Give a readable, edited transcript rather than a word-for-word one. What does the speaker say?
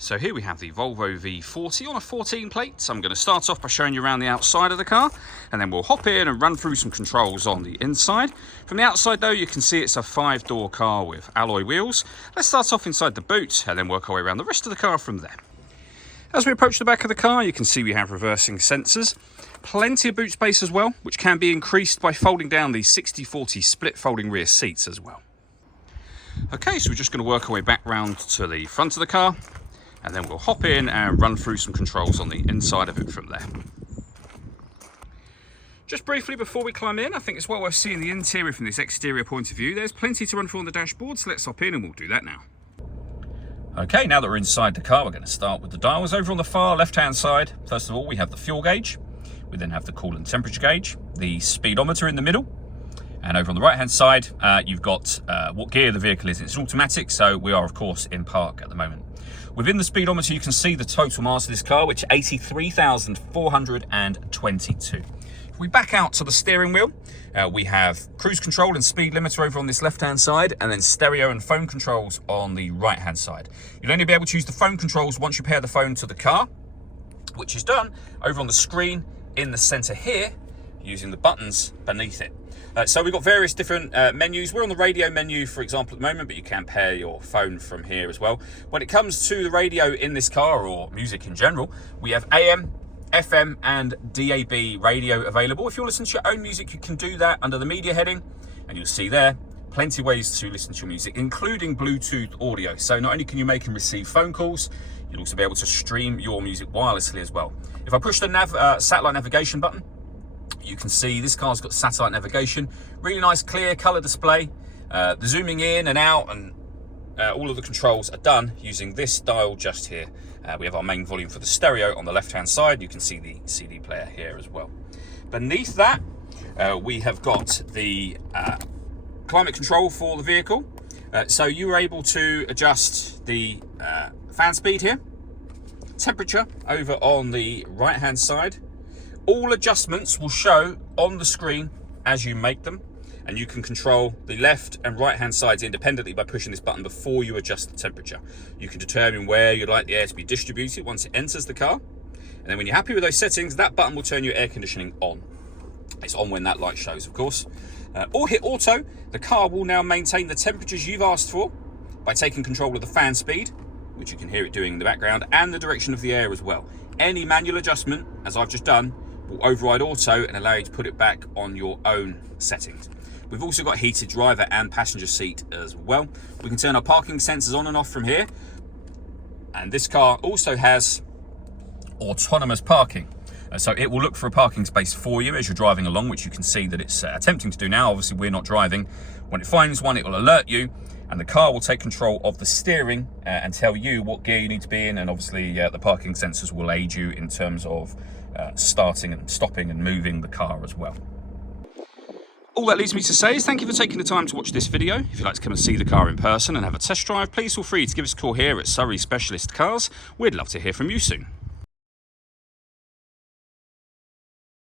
So here we have the Volvo V40 on a 14 plate. So I'm going to start off by showing you around the outside of the car, and then we'll hop in and run through some controls on the inside. From the outside though, you can see it's a 5-door car with alloy wheels. Let's start off inside the boot and then work our way around the rest of the car from there. As we approach the back of the car, you can see we have reversing sensors. Plenty of boot space as well, which can be increased by folding down the 60/40 split folding rear seats as well. Okay, so we're just going to work our way back round to the front of the car, and then we'll hop in and run through some controls on the inside of it from there. Just briefly before we climb in, I think it's well worth seeing the interior from this exterior point of view. There's plenty to run through on the dashboard, so let's hop in and we'll do that now. Okay, now that we're inside the car, we're going to start with the dials. Over on the far left-hand side, first of all, we have the fuel gauge. We then have the coolant temperature gauge, the speedometer in the middle, and over on the right-hand side, you've got what gear the vehicle is. It's automatic, so we are, of course, in park at the moment. Within the speedometer, you can see the total miles of this car, which is 83,422. If we back out to the steering wheel, we have cruise control and speed limiter over on this left-hand side, and then stereo and phone controls on the right-hand side. You'll only be able to use the phone controls once you pair the phone to the car, which is done over on the screen in the center here, using the buttons beneath it. So we've got various different menus. We're on the radio menu, for example, at the moment, but you can pair your phone from here as well. When it comes to the radio in this car, or music in general, we have AM, FM and DAB radio available. If you listen to your own music, you can do that under the media heading, and you'll see there plenty of ways to listen to your music, including Bluetooth audio. So not only can you make and receive phone calls, you'll also be able to stream your music wirelessly as well. If I push the satellite navigation button, you can see this car's got satellite navigation, really nice clear color display. The zooming in and out and all of the controls are done using this dial just here. We have our main volume for the stereo on the left hand side. You can see the CD player here as well. Beneath that, we have got the climate control for the vehicle. So you are able to adjust the fan speed here, temperature over on the right hand side. All adjustments will show on the screen as you make them, and you can control the left and right hand sides independently by pushing this button before you adjust the temperature. You can determine where you'd like the air to be distributed once it enters the car, and then when you're happy with those settings, that button will turn your air conditioning on. It's on when that light shows, of course. Or hit auto. The car will now maintain the temperatures you've asked for by taking control of the fan speed, which you can hear it doing in the background, and the direction of the air as well. Any manual adjustment, as I've just done, will override auto and allow you to put it back on your own settings. We've also got heated driver and passenger seat as well. We can turn our parking sensors on and off from here. And this car also has autonomous parking. So it will look for a parking space for you as you're driving along, which you can see that it's attempting to do now. Obviously, we're not driving. When it finds one, it will alert you, and the car will take control of the steering and tell you what gear you need to be in. And obviously, the parking sensors will aid you in terms of starting and stopping and moving the car as well. All that leaves me to say is thank you for taking the time to watch this video. If you'd like to come and see the car in person and have a test drive, please feel free to give us a call here at Surrey Specialist Cars. We'd love to hear from you soon.